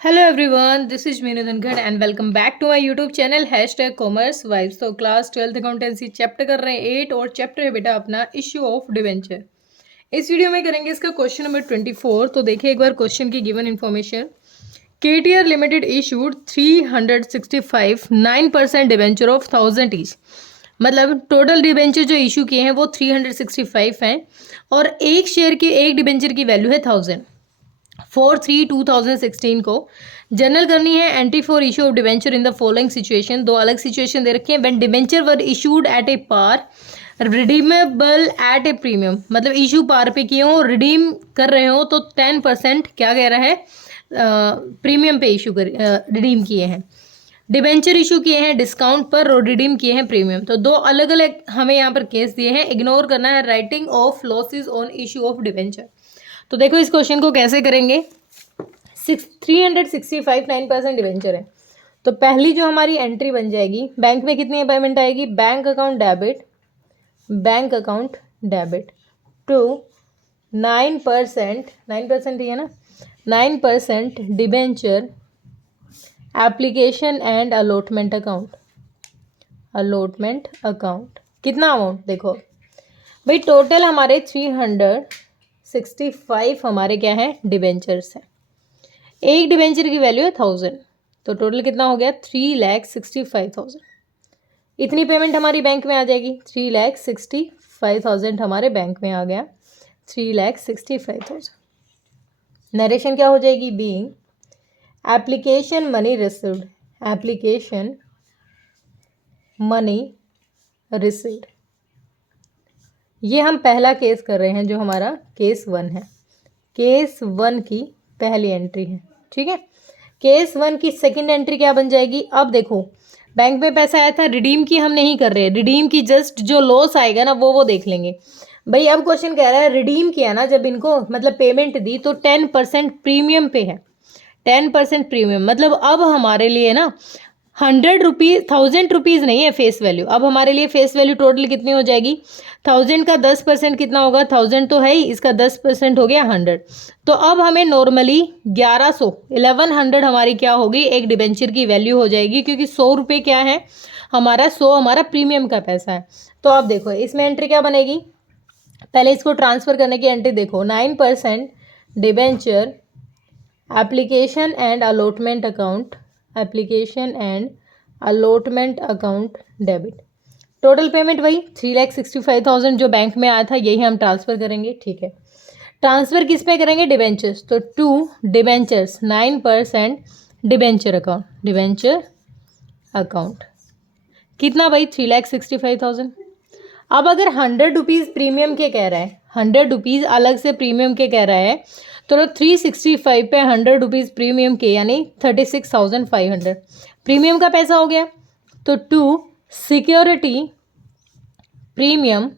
Hello everyone, this is Meenu Dhankhar and welcome back to my YouTube channel #commerce vibes. तो class 12th accountancy chapter कर रहे हैं 8 और chapter है बेटा अपना इश्यू ऑफ डिवेंचर। इस वीडियो में करेंगे इसका क्वेश्चन नंबर 24। तो देखिए एक बार क्वेश्चन की given information. KTR limited issued 365 9% debenture of 1000 each. मतलब टोटल डिवेंचर जो इशू किए हैं वो 365 हैं और एक शेयर की एक डिवेंचर की वैल्यू है 1000। 4/3/2016 को जनरल करनी है entry for issue of debenture in the following situation. दो अलग सिचुएशन दे रखे हैं। When debenture were issued at a par redeemable at a premium, मतलब इशू पार पे किए हो, रिडीम कर रहे हो तो 10% क्या कह रहा है, प्रीमियम पे इशू कर रिडीम किए हैं। डिवेंचर इशू किए हैं डिस्काउंट पर और रिडीम किए हैं प्रीमियम। तो दो अलग अलग हमें यहाँ पर केस दिए हैं। इग्नोर करना है writing of losses on issue of debenture. तो देखो इस क्वेश्चन को कैसे करेंगे। 365 9% डिवेंचर है। तो पहली जो हमारी एंट्री बन जाएगी, बैंक में कितनी पेमेंट आएगी, बैंक अकाउंट डेबिट टू 9% ही है ना, 9% debenture application and allotment account. कितना अमाउंट देखो भाई, टोटल हमारे 365 हमारे क्या है, डिवेंचर्स हैं। एक डिवेंचर की वैल्यू है 1000, तो टोटल कितना हो गया 3,65,000। इतनी पेमेंट हमारी बैंक में आ जाएगी। 3,65,000 हमारे बैंक में आ गया। 3,65,000। नरेशन क्या हो जाएगी, बीइंग एप्लीकेशन मनी रिसीव्ड। ये हम पहला केस कर रहे हैं जो हमारा केस 1 है। केस 1 की पहली एंट्री है, ठीक है। केस 1 की सेकंड एंट्री क्या बन जाएगी। अब देखो बैंक में पैसा आया था, रिडीम की हम नहीं कर रहे, रिडीम की जस्ट जो लॉस आएगा ना वो देख लेंगे भाई। अब क्वेश्चन कह रहा है रिडीम किया ना जब इनको, मतलब पेमेंट दी तो 10% प्रीमियम पे है। 10% प्रीमियम मतलब अब हमारे लिए ना 1000 रुपीज़ नहीं है फेस वैल्यू। अब हमारे लिए फेस वैल्यू टोटल कितनी हो जाएगी, 1000 का 10% कितना होगा, 1000 तो है ही, इसका 10% हो गया 100। तो अब हमें नॉर्मली 1100 हमारी क्या होगी, एक डिबेंचर की वैल्यू हो जाएगी, क्योंकि 100 रुपये क्या है हमारा, 100 हमारा प्रीमियम का पैसा है। तो अब देखो इसमें एंट्री क्या बनेगी, पहले इसको ट्रांसफ़र करने की एंट्री देखो। 9% debenture application and allotment account debit. Total payment वही 3,65,000 जो बैंक में आया था, यही हम ट्रांसफ़र करेंगे, ठीक है। ट्रांसफ़र किस पे करेंगे, डिबेंचर्स, तो टू डिबेंचर्स 9% डिबेंचर अकाउंट कितना भाई, 3,65,000। अब अगर 100 रुपीज़ प्रीमियम के कह रहा है, 100 रुपीज़ अलग से प्रीमियम के कह रहा है, तो 365 पे 100 रुपीज़ प्रीमियम के यानी 36,500 प्रीमियम का पैसा हो गया। तो to security premium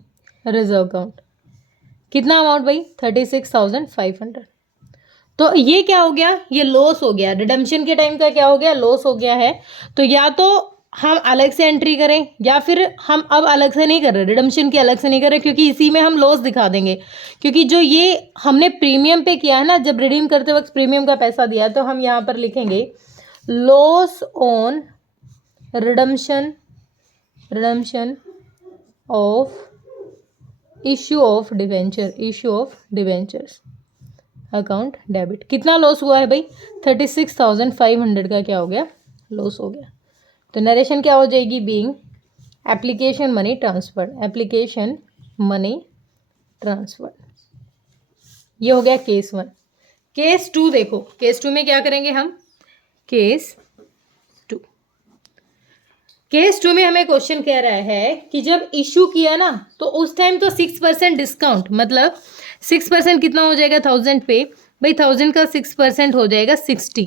reserve account कितना अमाउंट भाई, 36,500। तो ये क्या हो गया, ये लॉस हो गया, रिडम्पशन के टाइम का क्या हो गया, लॉस हो गया है। तो या तो हम अलग से एंट्री करें या फिर हम अब अलग से नहीं कर रहे, रिडम्पशन की अलग से नहीं कर रहे, क्योंकि इसी में हम लॉस दिखा देंगे। क्योंकि जो ये हमने प्रीमियम पे किया है ना, जब रिडीम करते वक्त प्रीमियम का पैसा दिया, तो हम यहाँ पर लिखेंगे loss on redemption of issue of debentures account debit. कितना लॉस हुआ है भाई, 36,500 का क्या हो गया, लॉस हो गया। तो नरेशन क्या हो जाएगी, बीइंग एप्लीकेशन मनी ट्रांसफर। ये हो गया केस 1। केस 2 देखो, केस 2 में क्या करेंगे हम, केस 2 में हमें क्वेश्चन कह रहा है कि जब इशू किया ना तो उस टाइम तो 6% डिस्काउंट, मतलब 6% कितना हो जाएगा 1000 पे भाई, 1000 का 6% हो जाएगा 60,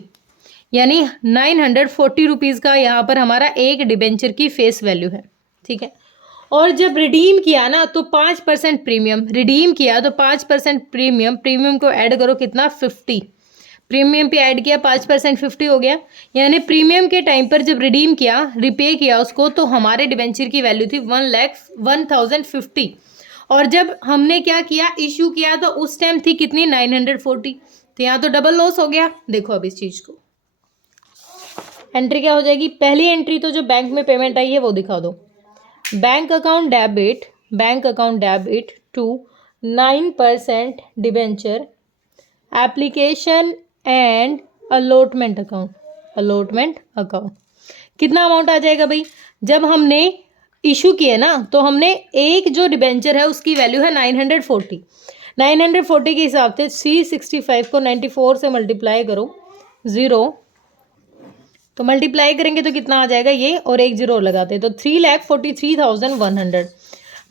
यानी 940 रुपीज़ का यहाँ पर हमारा एक डिबेंचर की फेस वैल्यू है, ठीक है। और जब रिडीम किया ना तो 5% प्रीमियम, रिडीम किया तो 5% प्रीमियम को ऐड करो कितना, 50, प्रीमियम पे ऐड किया 5% 50 हो गया। यानी प्रीमियम के टाइम पर जब रिडीम किया, रिपे किया उसको, तो हमारे डिबेंचर की वैल्यू थी 1,01,050। और जब हमने क्या किया, इशू किया, तो उस टाइम थी कितनी, 940। तो यहाँ तो डबल लॉस हो गया। देखो अब इस चीज़ को, एंट्री क्या हो जाएगी, पहली एंट्री तो जो बैंक में पेमेंट आई है वो दिखा दो। Bank account debit to 9% debenture application and allotment account. कितना अमाउंट आ जाएगा भाई, जब हमने इशू किए ना तो हमने एक जो डिबेंचर है उसकी वैल्यू है 940 के हिसाब से 365 को 94 से मल्टीप्लाई करो 0, तो मल्टीप्लाई करेंगे तो कितना आ जाएगा ये, और एक जीरो लगाते तो 3,43,100।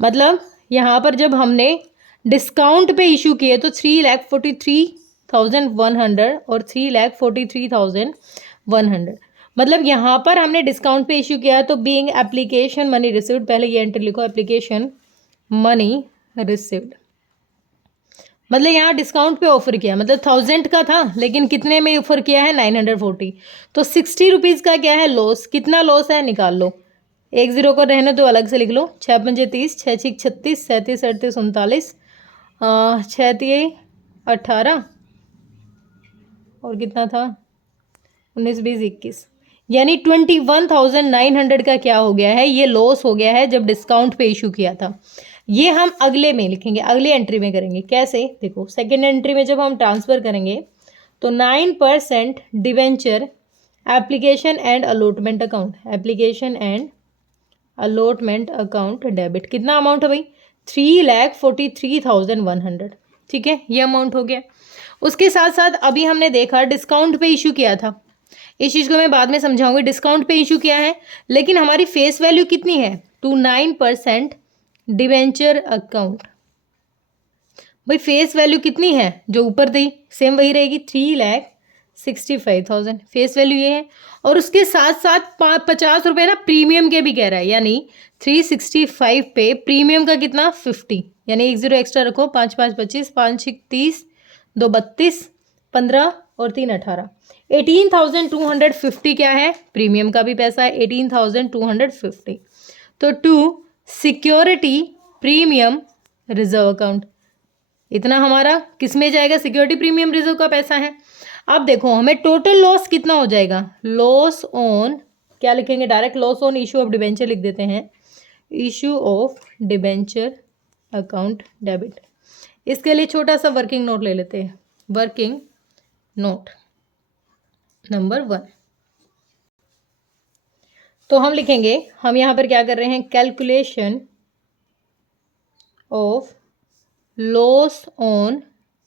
मतलब यहाँ पर जब हमने डिस्काउंट पे इशू किए तो 3,43,100 और 3,43,100। मतलब यहाँ पर हमने डिस्काउंट पे इशू किया तो बीइंग एप्लीकेशन मनी रिसीव्ड, पहले ये एंट्री लिखो, एप्लीकेशन मनी रिसीव्ड। मतलब यहाँ डिस्काउंट पे ऑफर किया, मतलब 1000 का था लेकिन कितने में ऑफर किया है, 940। तो 60 रुपीज़ का क्या है लॉस, कितना लॉस है निकाल लो, एक जीरो को रहने तो अलग से लिख लो, 6 पंजे 30, 6 6 36, 37 38 39, 6 3 18 और कितना था 19 20 21, यानी 21,900 का क्या हो गया है, ये लॉस हो गया है जब डिस्काउंट पे इशू किया था। ये हम अगले में लिखेंगे, अगली एंट्री में करेंगे। कैसे, देखो सेकेंड एंट्री में जब हम ट्रांसफ़र करेंगे तो 9% debenture application and allotment account debit, कितना अमाउंट है भाई, 3,43,100। ठीक है, ये अमाउंट हो गया। उसके साथ साथ अभी हमने देखा डिस्काउंट पे इशू किया था, इस चीज़ को मैं बाद में समझाऊंगी, डिस्काउंट पे इशू किया है लेकिन हमारी फेस वैल्यू कितनी है, 9% डिवेंचर अकाउंट। भाई फेस वैल्यू कितनी है, जो ऊपर थी सेम वही रहेगी, 3,65,000 फेस वैल्यू ये है। और उसके साथ साथ 50 रुपये ना प्रीमियम के भी कह रहा है, यानी 365 पे प्रीमियम का कितना 50, यानी एक जीरो एक्स्ट्रा रखो, 5 5 25, 5 6 30, 2 32, 15 और 3 18, 18,250 क्या है, प्रीमियम का भी पैसा है 18,250। तो to security premium reserve account, इतना हमारा किस में जाएगा, सिक्योरिटी प्रीमियम रिजर्व का पैसा है। अब देखो हमें टोटल लॉस कितना हो जाएगा, लॉस ऑन क्या लिखेंगे, direct loss on issue of debenture लिख देते हैं, issue of debenture account debit. इसके लिए छोटा सा वर्किंग नोट ले लेते हैं, वर्किंग नोट नंबर 1। तो हम लिखेंगे, हम यहाँ पर क्या कर रहे हैं, calculation of loss on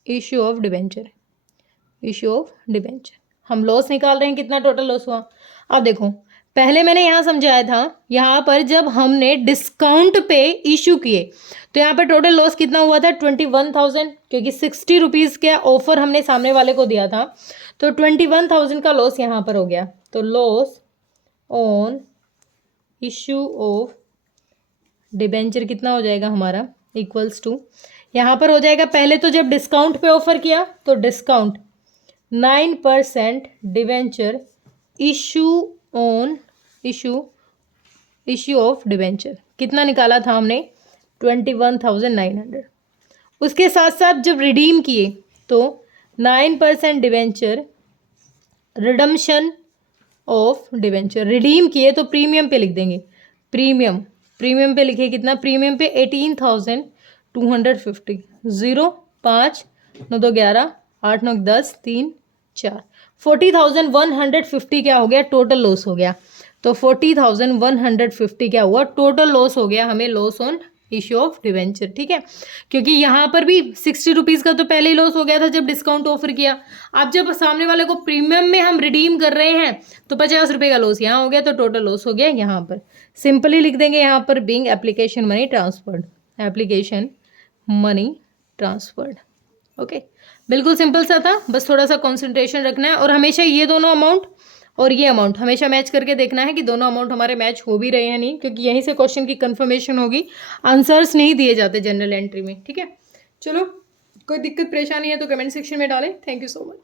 issue of debenture, हम लॉस निकाल रहे हैं, कितना टोटल लॉस हुआ। अब देखो पहले मैंने यहाँ समझाया था, यहाँ पर जब हमने डिस्काउंट पे इशू किए तो यहाँ पर टोटल लॉस कितना हुआ था, 21,000, क्योंकि 60 रुपीज़ का ऑफर हमने सामने वाले को दिया था, तो 21,000 का लॉस यहाँ पर हो गया। तो loss on issue of debenture कितना हो जाएगा हमारा, इक्वल्स टू, यहाँ पर हो जाएगा, पहले तो जब डिस्काउंट पे ऑफर किया तो discount 9% debenture issue on issue of debenture, कितना निकाला था हमने, 21,900। उसके साथ साथ जब रिडीम किए तो 9% debenture redemption of debenture, redeem किए तो प्रीमियम पे लिख देंगे, प्रीमियम पे लिखे कितना, प्रीमियम पे 18,250, 0 5 9 2 11 8 9 10 3 4, 40,150 क्या हो गया, टोटल लॉस हो गया। तो 40,150 क्या हुआ, टोटल लॉस हो गया हमें, loss on issue of debenture. ठीक है, क्योंकि यहाँ पर भी 60 रुपीज़ का तो पहले ही लॉस हो गया था जब डिस्काउंट ऑफर किया। अब जब सामने वाले को प्रीमियम में हम रिडीम कर रहे हैं तो 50 रुपये का लॉस यहाँ हो गया, तो टोटल लॉस हो गया यहाँ पर। सिंपली लिख देंगे यहाँ पर being application money transferred, okay. बिल्कुल सिंपल सा था, बस थोड़ा सा कॉन्सेंट्रेशन रखना है और हमेशा ये दोनों अमाउंट और ये अमाउंट हमेशा मैच करके देखना है कि दोनों अमाउंट हमारे मैच हो भी रहे हैं नहीं, क्योंकि यहीं से क्वेश्चन की कंफर्मेशन होगी, आंसर्स नहीं दिए जाते जनरल एंट्री में। ठीक है, चलो कोई दिक्कत परेशानी है तो कमेंट सेक्शन में डालें। Thank you so much.